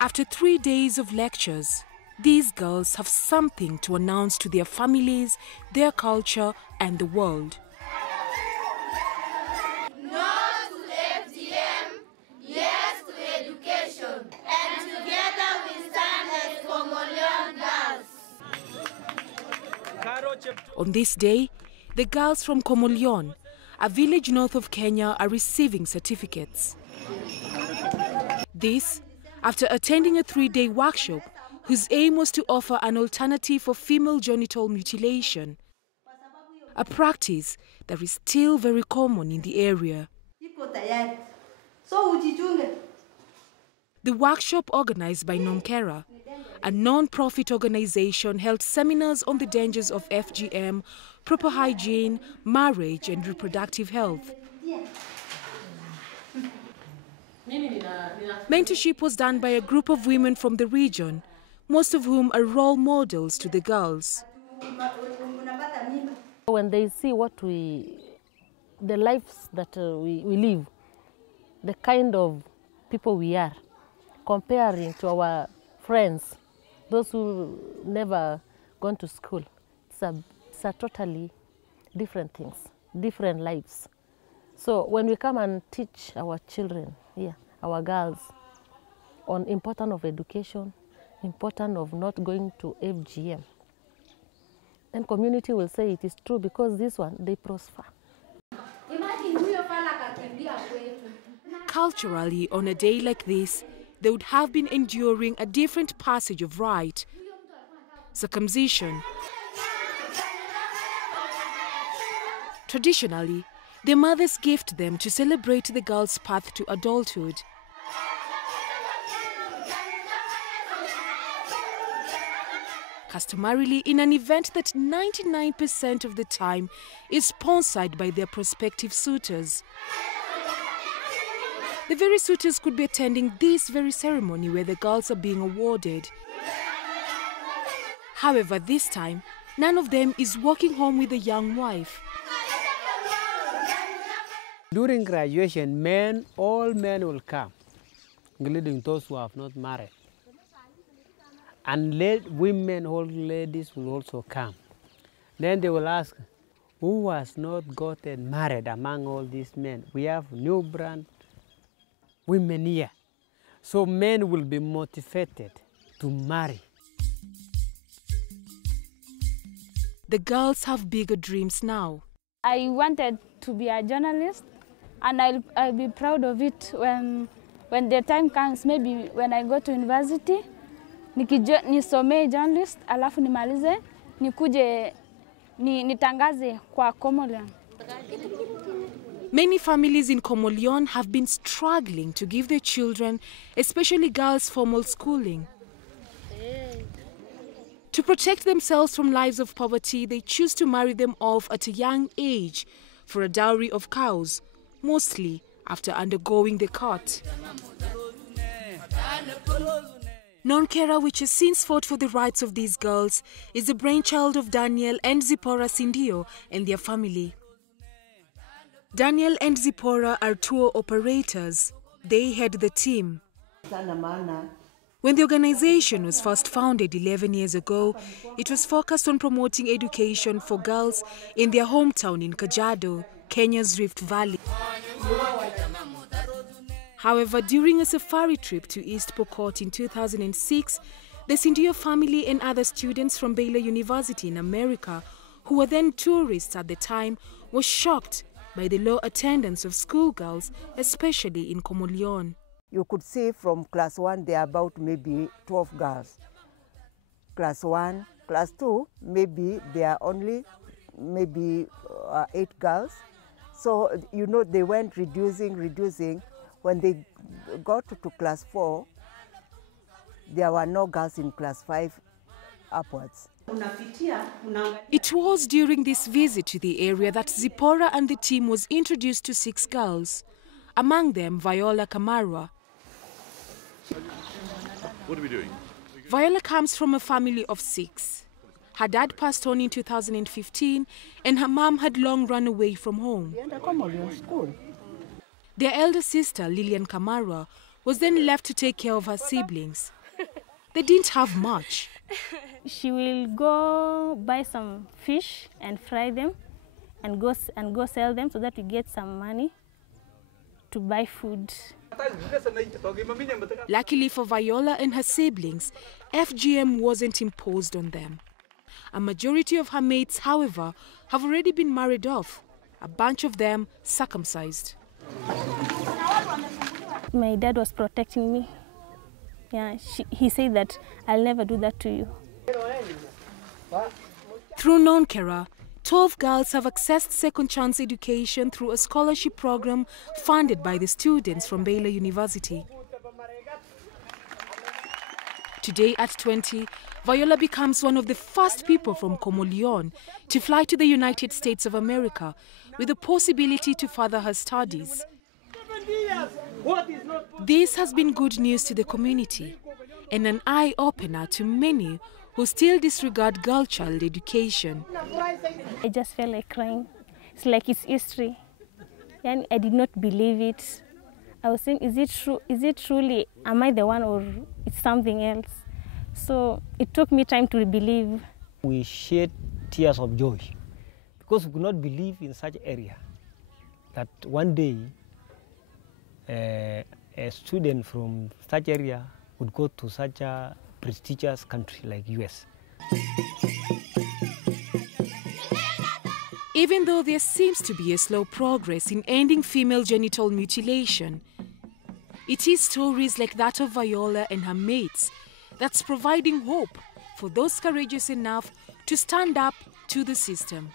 After 3 days of lectures, these girls have something to announce to their families, their culture, and the world. No to FGM, yes to education, and together we stand as Congolian girls. On this day, the girls from Komolion, a village north of Kenya, are receiving certificates. This after attending a 3-day workshop whose aim was to offer an alternative for female genital mutilation, a practice that is still very common in the area. The workshop, organized by Nonkera, a non-profit organization, held seminars on the dangers of FGM, proper hygiene, marriage and reproductive health. Mentorship was done by a group of women from the region, most of whom are role models to the girls. When they see the lives that we live, the kind of people we are, comparing to our friends, those who never gone to school, it's a totally different things, different lives. So when we come and teach our children, our girls, on importance of education, importance of not going to FGM, then community will say it is true because this one, they prosper. Culturally, on a day like this, they would have been enduring a different passage of rite, circumcision. Traditionally, their mothers gift them to celebrate the girl's path to adulthood. Customarily, in an event that 99% of the time is sponsored by their prospective suitors. The very suitors could be attending this very ceremony where the girls are being awarded. However, this time, none of them is walking home with a young wife. During graduation, all men will come, including those who have not married. And women, old ladies will also come. Then they will ask, who has not gotten married among all these men? We have newborn women here. So men will be motivated to marry. The girls have bigger dreams now. I wanted to be a journalist, and I'll be proud of it when the time comes, maybe when I go to university, nisomee journalist, alafu nimalize, nikuje nitangaze kwa Komolion. Many families in Komolion have been struggling to give their children, especially girls, formal schooling. To protect themselves from lives of poverty, they choose to marry them off at a young age for a dowry of cows, mostly after undergoing the cut. Nonkera, which has since fought for the rights of these girls, is the brainchild of Daniel and Zipporah Sindio and their family. Daniel and Zipporah are tour operators. They head the team. When the organization was first founded 11 years ago, it was focused on promoting education for girls in their hometown in Kajiado, Kenya's Rift Valley. However, during a safari trip to East Pokot in 2006, the Sindio family and other students from Baylor University in America, who were then tourists at the time, were shocked by the low attendance of schoolgirls, especially in Komolion. You could see from class 1, there are about maybe 12 girls. Class 1, class 2, maybe there are only maybe 8 girls. So, you know, they went reducing. When they got to class 4, there were no girls in class 5 upwards. It was during this visit to the area that Zipporah and the team was introduced to 6 girls, among them Viola Kamara. What are we doing? Viola comes from a family of 6. Her dad passed on in 2015 and her mom had long run away from home. Their elder sister, Lillian Kamara, was then left to take care of her siblings. They didn't have much. She will go buy some fish and fry them and go sell them so that we get some money to buy food. Luckily for Viola and her siblings, FGM wasn't imposed on them. A majority of her mates, however, have already been married off, a bunch of them circumcised. My dad was protecting me. Yeah, he said that I'll never do that to you. Through Non-Kera, 12 girls have accessed second chance education through a scholarship program funded by the students from Baylor University. Today at 20, Viola becomes one of the first people from Comoleon to fly to the United States of America with the possibility to further her studies. This has been good news to the community and an eye-opener to many who still disregard girl-child education. I just felt like crying. It's like it's history. And I did not believe it. I was saying, is it true? Is it truly, am I the one or it's something else? So it took me time to believe. We shed tears of joy because we could not believe in such area that one day a student from such area would go to such a prestigious country like US. Even though there seems to be a slow progress in ending female genital mutilation, it is stories like that of Viola and her mates that's providing hope for those courageous enough to stand up to the system.